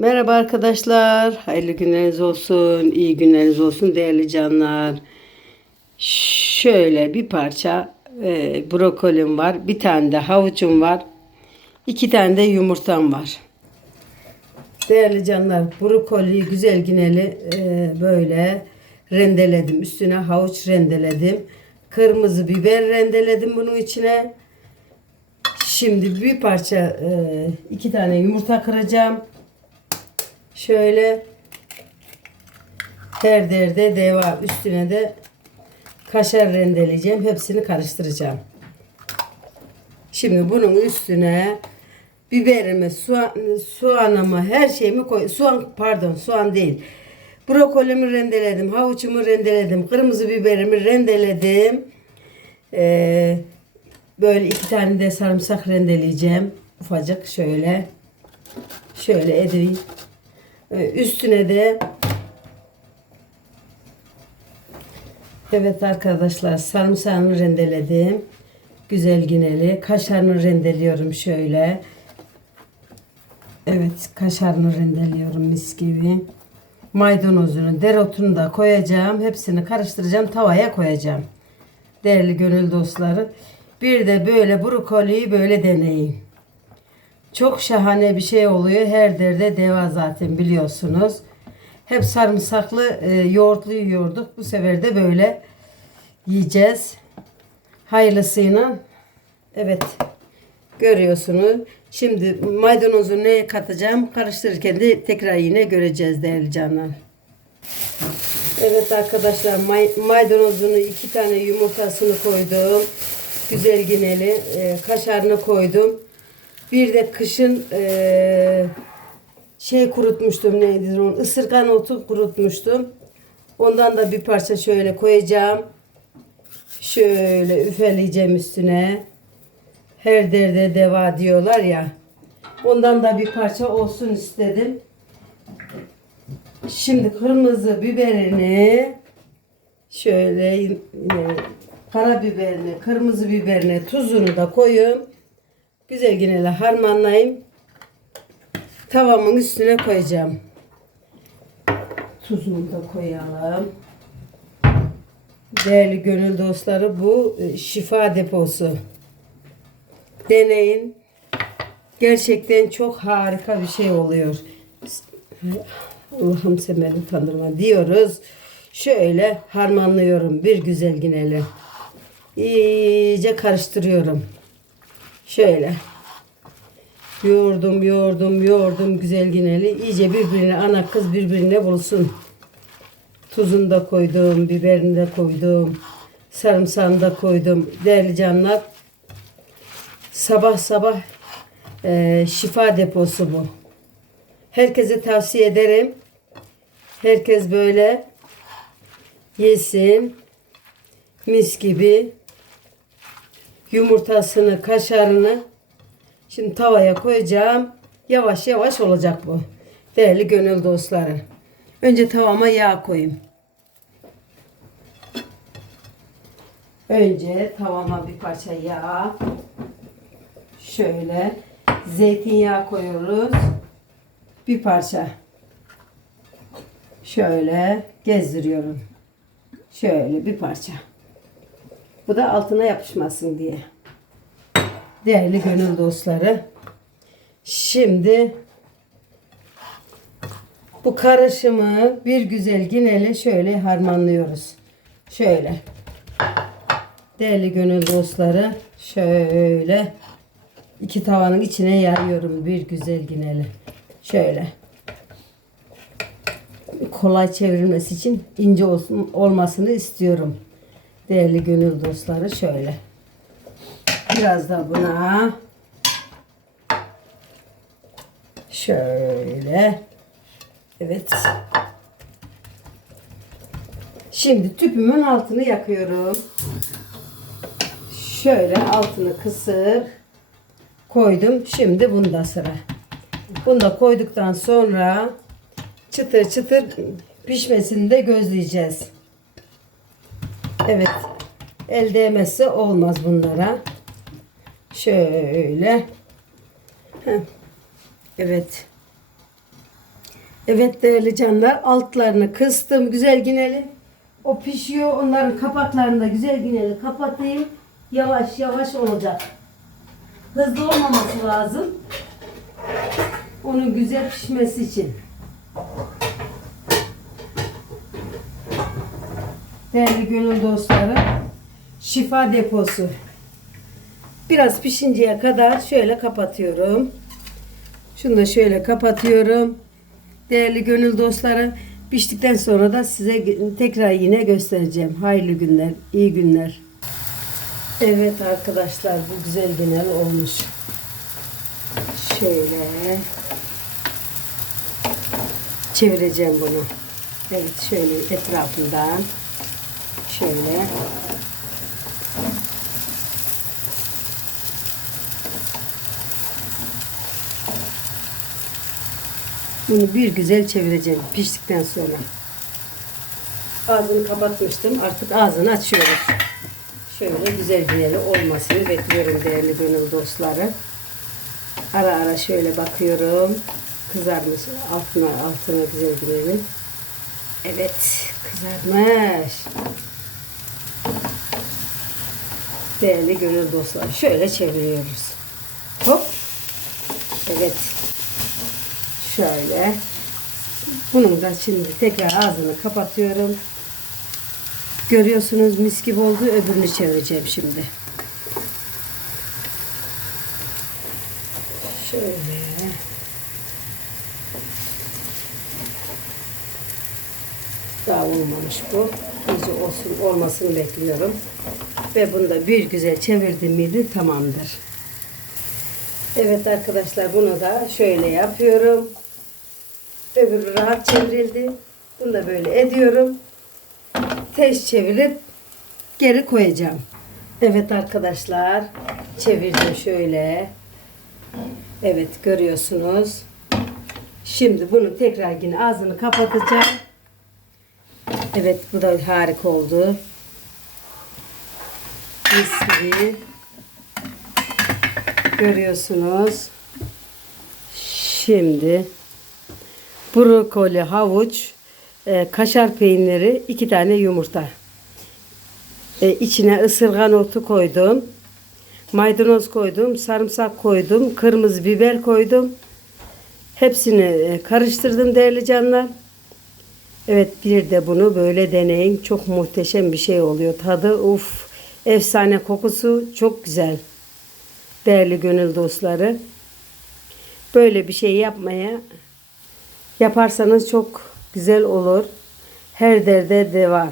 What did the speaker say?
Merhaba arkadaşlar. Hayırlı günleriniz olsun. iyi günleriniz olsun değerli canlar. Şöyle bir parça e, brokolim var. Bir tane de havucum var. iki tane de yumurtam var. Değerli canlar brokoliyi güzel gineli e, böyle rendeledim. Üstüne havuç rendeledim. Kırmızı biber rendeledim bunun içine. Şimdi bir parça e, iki tane yumurta kıracağım. Şöyle her derde deva üstüne de kaşar rendeleyeceğim. Hepsini karıştıracağım. Şimdi bunun üstüne biberimi, soğan, soğanımı, her şeyimi koy. Soğan pardon, soğan değil. Brokolimi rendeledim, havuçumu rendeledim, kırmızı biberimi rendeledim. Ee, böyle iki tane de sarımsak rendeleyeceğim. Ufacık şöyle. Şöyle edeyim. Ee, Üstüne de Evet arkadaşlar sarımsağını rendeledim. Güzel gineli. Kaşarını rendeliyorum şöyle. Evet kaşarını rendeliyorum mis gibi. Maydanozunu, dereotunu da koyacağım. Hepsini karıştıracağım. Tavaya koyacağım. Değerli gönül dostları. Bir de böyle brokoliyi böyle deneyin. Çok şahane bir şey oluyor. Her derde deva zaten biliyorsunuz. Hep sarımsaklı e, yoğurtlu yiyorduk. Bu sefer de böyle yiyeceğiz. Hayırlısıyla. Evet. Görüyorsunuz. Şimdi maydanozu neye katacağım? Karıştırırken de tekrar yine göreceğiz değerli canlar. Evet arkadaşlar may- maydanozunu iki tane yumurtasını koydum. Güzel gineli. e, kaşarını koydum. Bir de kışın e, şey kurutmuştum neydi onun ısırgan otu kurutmuştum. Ondan da bir parça şöyle koyacağım. Şöyle üfeleyeceğim üstüne. Her derde deva diyorlar ya. Ondan da bir parça olsun istedim. Şimdi kırmızı biberini şöyle yine karabiberini, kırmızı biberini, tuzunu da koyun. Güzel yine harmanlayayım. Tavamın üstüne koyacağım. Tuzunu da koyalım. Değerli gönül dostları bu e, şifa deposu. Deneyin. Gerçekten çok harika bir şey oluyor. Allah'ım sen beni utandırma diyoruz. Şöyle harmanlıyorum bir güzel gineli. İyice karıştırıyorum. Şöyle. Yoğurdum, yoğurdum, yoğurdum güzel gineli. İyice birbirine ana kız birbirine bulsun. Tuzunu da koydum, biberini de koydum. Sarımsağını da koydum. Değerli canlar. Sabah sabah eee, şifa deposu bu. Herkese tavsiye ederim. Herkes böyle yesin. Mis gibi yumurtasını, kaşarını şimdi tavaya koyacağım. Yavaş yavaş olacak bu. Değerli gönül dostları. Önce tavama yağ koyayım. Önce tavama bir parça yağ. Şöyle zeytinyağı koyuyoruz. Bir parça. Şöyle gezdiriyorum. Şöyle bir parça. Bu da altına yapışmasın diye. Değerli gönül dostları. Şimdi bu karışımı bir güzel gineli şöyle harmanlıyoruz. Şöyle. Değerli gönül dostları şöyle iki tavanın içine yayıyorum bir güzel gineli. Şöyle. Kolay çevrilmesi için ince olsun, olmasını istiyorum. Değerli gönül dostları şöyle. Biraz da buna şöyle evet. Şimdi tüpümün altını yakıyorum. Şöyle altını kısıp koydum. Şimdi bunda sıra. Bunu da koyduktan sonra çıtır çıtır pişmesini de gözleyeceğiz. Evet. El değmezse olmaz bunlara. Şöyle. Heh. Evet. Evet değerli canlar altlarını kıstım güzel gineli. O pişiyor onların kapaklarını da güzel gineli kapatayım. Yavaş yavaş olacak. Hızlı olmaması lazım. Onun güzel pişmesi için. Değerli gönül dostları, şifa deposu. Biraz pişinceye kadar şöyle kapatıyorum. Şunu da şöyle kapatıyorum. Değerli gönül dostları, piştikten sonra da size tekrar yine göstereceğim. Hayırlı günler, iyi günler. Evet arkadaşlar, bu güzel genel olmuş. Şöyle çevireceğim bunu. Evet şöyle etrafından şöyle bunu bir güzel çevireceğim piştikten sonra. Ağzını kapatmıştım. Artık ağzını açıyoruz. Şöyle güzel güzel olmasını bekliyorum değerli gönül dostları. Ara ara şöyle bakıyorum. Kızarmış altına altına güzel güzel. Evet kızarmış. Değerli gönül dostlar şöyle çeviriyoruz. Hop. Evet. Şöyle. Bunun da şimdi tekrar ağzını kapatıyorum. Görüyorsunuz mis gibi oldu. Öbürünü çevireceğim şimdi. Şöyle. Daha olmamış bu. İyice olsun olmasını bekliyorum. Ve bunu da bir güzel çevirdim miydi tamamdır. Evet arkadaşlar bunu da şöyle yapıyorum. Öbürü rahat çevrildi. Bunu da böyle ediyorum. Ters çevirip geri koyacağım. Evet arkadaşlar çevirdim şöyle. Evet görüyorsunuz. Şimdi bunu tekrar yine ağzını kapatacağım. Evet bu da harika oldu. Mis. Görüyorsunuz. Şimdi brokoli, havuç, e, kaşar peyniri, iki tane yumurta. E, içine ısırgan otu koydum. Maydanoz koydum, sarımsak koydum, kırmızı biber koydum. Hepsini e, karıştırdım değerli canlar. Evet bir de bunu böyle deneyin. Çok muhteşem bir şey oluyor. Tadı uf efsane kokusu çok güzel. Değerli gönül dostları. Böyle bir şey yapmaya yaparsanız çok güzel olur. Her derde de var.